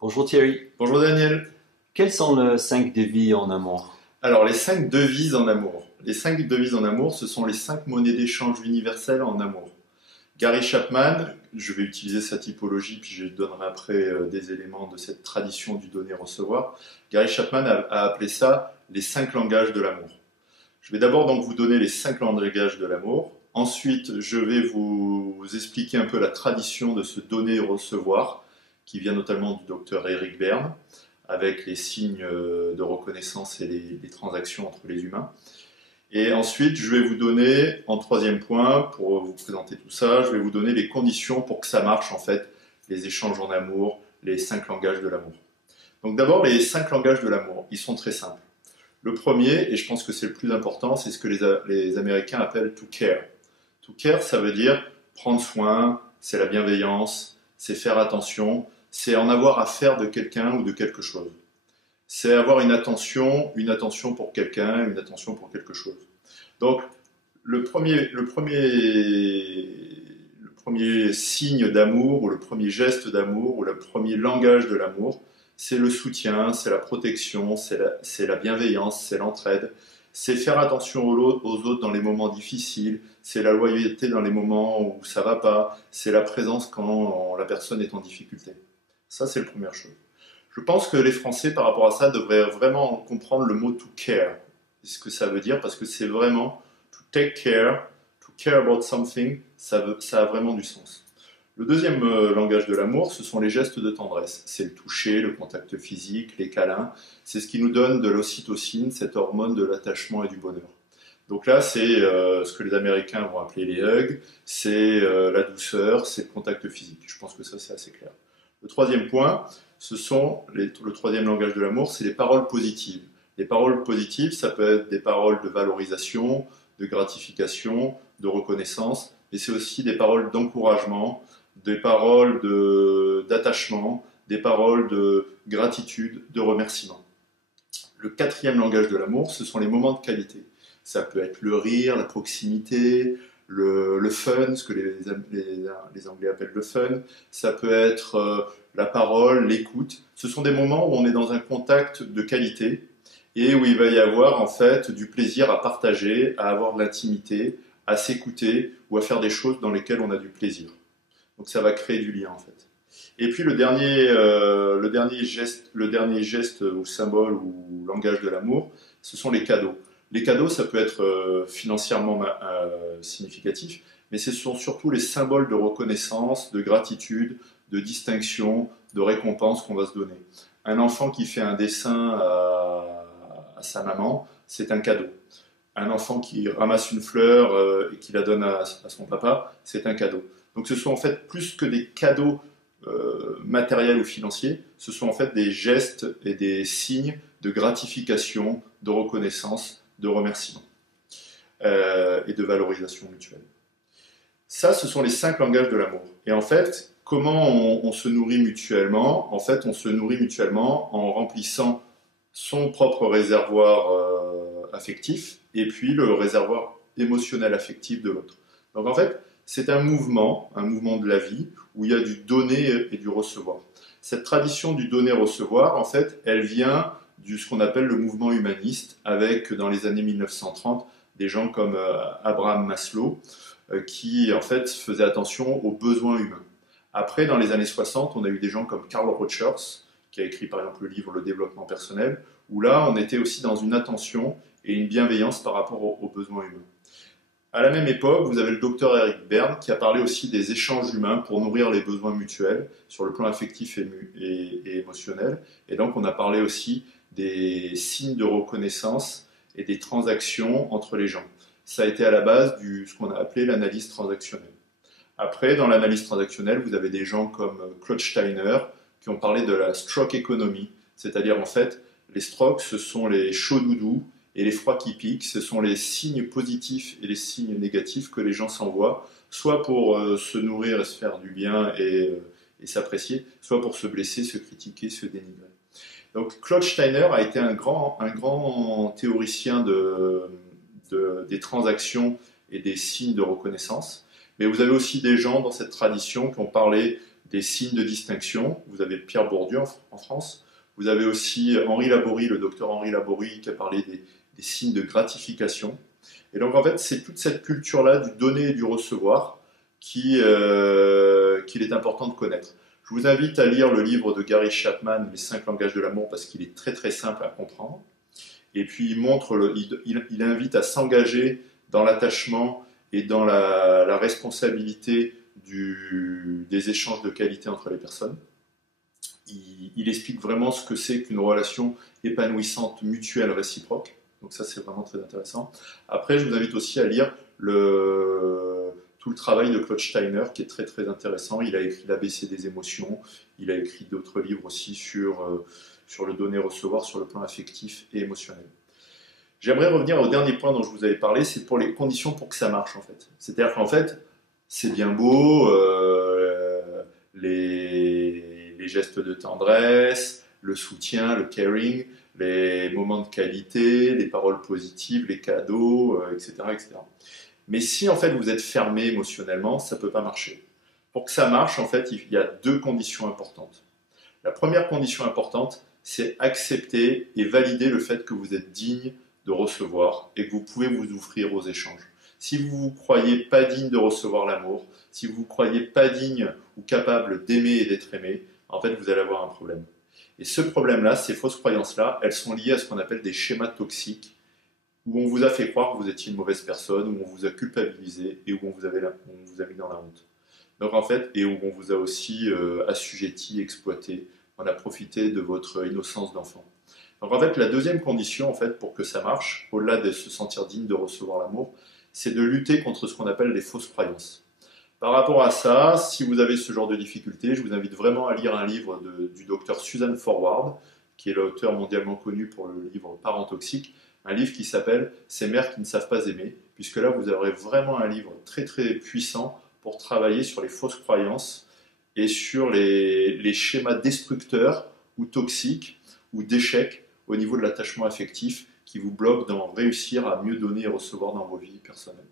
Bonjour Thierry. Bonjour Daniel. Quels sont les 5 devis en amour? Alors les 5 devises en amour. Les 5 devises en amour, ce sont les 5 monnaies d'échange universelles en amour. Gary Chapman, je vais utiliser sa typologie, puis je donnerai après des éléments de cette tradition du donner-recevoir. Gary Chapman a appelé ça les 5 langages de l'amour. Je vais d'abord donc vous donner les 5 langages de l'amour. Ensuite, je vais vous expliquer un peu la tradition de ce donner-recevoir, qui vient notamment du docteur Eric Berne, avec les signes de reconnaissance et les transactions entre les humains. Et ensuite, je vais vous donner, en troisième point, pour vous présenter tout ça, je vais vous donner les conditions pour que ça marche, en fait, les échanges en amour, les 5 langages de l'amour. Donc d'abord, les 5 langages de l'amour, ils sont très simples. Le premier, et je pense que c'est le plus important, c'est ce que les Américains appellent to care. To care, ça veut dire prendre soin, c'est la bienveillance, c'est faire attention, c'est en avoir à faire de quelqu'un ou de quelque chose. C'est avoir une attention pour quelqu'un, une attention pour quelque chose. Donc, le premier signe d'amour, ou le premier geste d'amour, ou le premier langage de l'amour, c'est le soutien, c'est la protection, c'est la bienveillance, c'est l'entraide, c'est faire attention aux autres dans les moments difficiles, c'est la loyauté dans les moments où ça va pas, c'est la présence quand la personne est en difficulté. Ça, c'est la première chose. Je pense que les Français, par rapport à ça, devraient vraiment comprendre le mot to care. Ce que ça veut dire, parce que c'est vraiment to take care, to care about something, ça a vraiment du sens. Le deuxième langage de l'amour, ce sont les gestes de tendresse. C'est le toucher, le contact physique, les câlins. C'est ce qui nous donne de l'ocytocine, cette hormone de l'attachement et du bonheur. Donc là, c'est ce que les Américains vont appeler les hugs, c'est la douceur, c'est le contact physique. Je pense que ça, c'est assez clair. Le troisième point, le troisième langage de l'amour, c'est les paroles positives. Les paroles positives, ça peut être des paroles de valorisation, de gratification, de reconnaissance, mais c'est aussi des paroles d'encouragement, des paroles d'attachement, des paroles de gratitude, de remerciement. Le quatrième langage de l'amour, ce sont les moments de qualité. Ça peut être le rire, la proximité, le fun, ce que les Anglais appellent le fun. Ça peut être la parole, l'écoute. Ce sont des moments où on est dans un contact de qualité et où il va y avoir en fait du plaisir à partager, à avoir de l'intimité, à s'écouter ou à faire des choses dans lesquelles on a du plaisir. Donc ça va créer du lien en fait. Et puis le dernier geste ou symbole ou langage de l'amour, ce sont les cadeaux. Les cadeaux, ça peut être financièrement significatif, mais ce sont surtout les symboles de reconnaissance, de gratitude, de distinction, de récompense qu'on va se donner. Un enfant qui fait un dessin à sa maman, c'est un cadeau. Un enfant qui ramasse une fleur et qui la donne à son papa, c'est un cadeau. Donc ce sont en fait plus que des cadeaux matériels ou financiers, ce sont en fait des gestes et des signes de gratification, de reconnaissance, de remerciement et de valorisation mutuelle. Ça, ce sont les 5 langages de l'amour. Et en fait, comment on se nourrit mutuellement? En fait, on se nourrit mutuellement en remplissant son propre réservoir affectif et puis le réservoir émotionnel affectif de l'autre. Donc en fait, c'est un mouvement de la vie où il y a du donner et du recevoir. Cette tradition du donner-recevoir, en fait, elle vient ce qu'on appelle le mouvement humaniste, avec dans les années 1930 des gens comme Abraham Maslow, qui en fait faisaient attention aux besoins humains. Après, dans les années 60, on a eu des gens comme Carl Rogers, qui a écrit par exemple le livre Le développement personnel, où là, on était aussi dans une attention et une bienveillance par rapport aux besoins humains. À la même époque, vous avez le docteur Eric Berne qui a parlé aussi des échanges humains pour nourrir les besoins mutuels sur le plan affectif et émotionnel. Et donc, on a parlé aussi des signes de reconnaissance et des transactions entre les gens. Ça a été à la base de ce qu'on a appelé l'analyse transactionnelle. Après, dans l'analyse transactionnelle, vous avez des gens comme Claude Steiner qui ont parlé de la stroke economy, c'est-à-dire en fait, les strokes, ce sont les chauds doudous et les froids qui piquent, ce sont les signes positifs et les signes négatifs que les gens s'envoient, soit pour se nourrir et se faire du bien et s'apprécier, soit pour se blesser, se critiquer, se dénigrer. Donc Claude Steiner a été un grand théoricien des transactions et des signes de reconnaissance. Mais vous avez aussi des gens dans cette tradition qui ont parlé des signes de distinction. Vous avez Pierre Bourdieu en France. Vous avez aussi Henri Laborie, le docteur Henri Laborie, qui a parlé des signes de gratification. Et donc en fait, c'est toute cette culture-là du donner et du recevoir qu'il est important de connaître. Je vous invite à lire le livre de Gary Chapman, Les 5 langages de l'amour, parce qu'il est très très simple à comprendre. Et puis il invite à s'engager dans l'attachement et dans la responsabilité des échanges de qualité entre les personnes. Il explique vraiment ce que c'est qu'une relation épanouissante, mutuelle, réciproque. Donc ça, c'est vraiment très intéressant. Après, je vous invite aussi à lire tout le travail de Claude Steiner, qui est très très intéressant. Il a écrit l'ABC des émotions, il a écrit d'autres livres aussi sur le donner-recevoir, sur le plan affectif et émotionnel. J'aimerais revenir au dernier point dont je vous avais parlé, c'est pour les conditions pour que ça marche en fait. C'est-à-dire qu'en fait, c'est bien beau, les gestes de tendresse, le soutien, le caring, les moments de qualité, les paroles positives, les cadeaux, etc., etc. Mais si en fait vous êtes fermé émotionnellement, ça ne peut pas marcher. Pour que ça marche, en fait, il y a 2 conditions importantes. La première condition importante, c'est accepter et valider le fait que vous êtes digne de recevoir et que vous pouvez vous ouvrir aux échanges. Si vous ne vous croyez pas digne de recevoir l'amour, si vous ne vous croyez pas digne ou capable d'aimer et d'être aimé, en fait, vous allez avoir un problème. Et ce problème-là, ces fausses croyances-là, elles sont liées à ce qu'on appelle des schémas toxiques, où on vous a fait croire que vous étiez une mauvaise personne, où on vous a culpabilisé et où on vous a mis dans la honte. Donc en fait, et où on vous a aussi assujetti, exploité, on a profité de votre innocence d'enfant. Donc en fait, la deuxième condition, en fait, pour que ça marche, au-delà de se sentir digne de recevoir l'amour, c'est de lutter contre ce qu'on appelle les fausses croyances. Par rapport à ça, si vous avez ce genre de difficultés, je vous invite vraiment à lire un livre du docteur Susan Forward, qui est l'auteur mondialement connu pour le livre Parents toxiques, un livre qui s'appelle « Ces mères qui ne savent pas aimer », puisque là, vous aurez vraiment un livre très très puissant pour travailler sur les fausses croyances et sur les schémas destructeurs ou toxiques ou d'échecs au niveau de l'attachement affectif qui vous bloquent dans réussir à mieux donner et recevoir dans vos vies personnelles.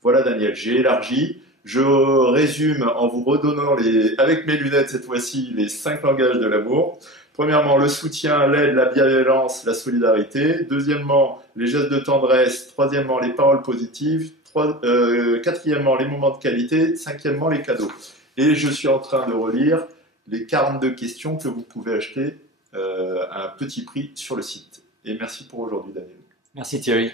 Voilà Daniel, j'ai élargi. Je résume en vous redonnant, avec mes lunettes cette fois-ci, les 5 langages de l'amour. Premièrement, le soutien, l'aide, la bienveillance, la solidarité. Deuxièmement, les gestes de tendresse. Troisièmement, les paroles positives. Quatrièmement, les moments de qualité. Cinquièmement, les cadeaux. Et je suis en train de relire les 42 questions que vous pouvez acheter à un petit prix sur le site. Et merci pour aujourd'hui, Daniel. Merci Thierry.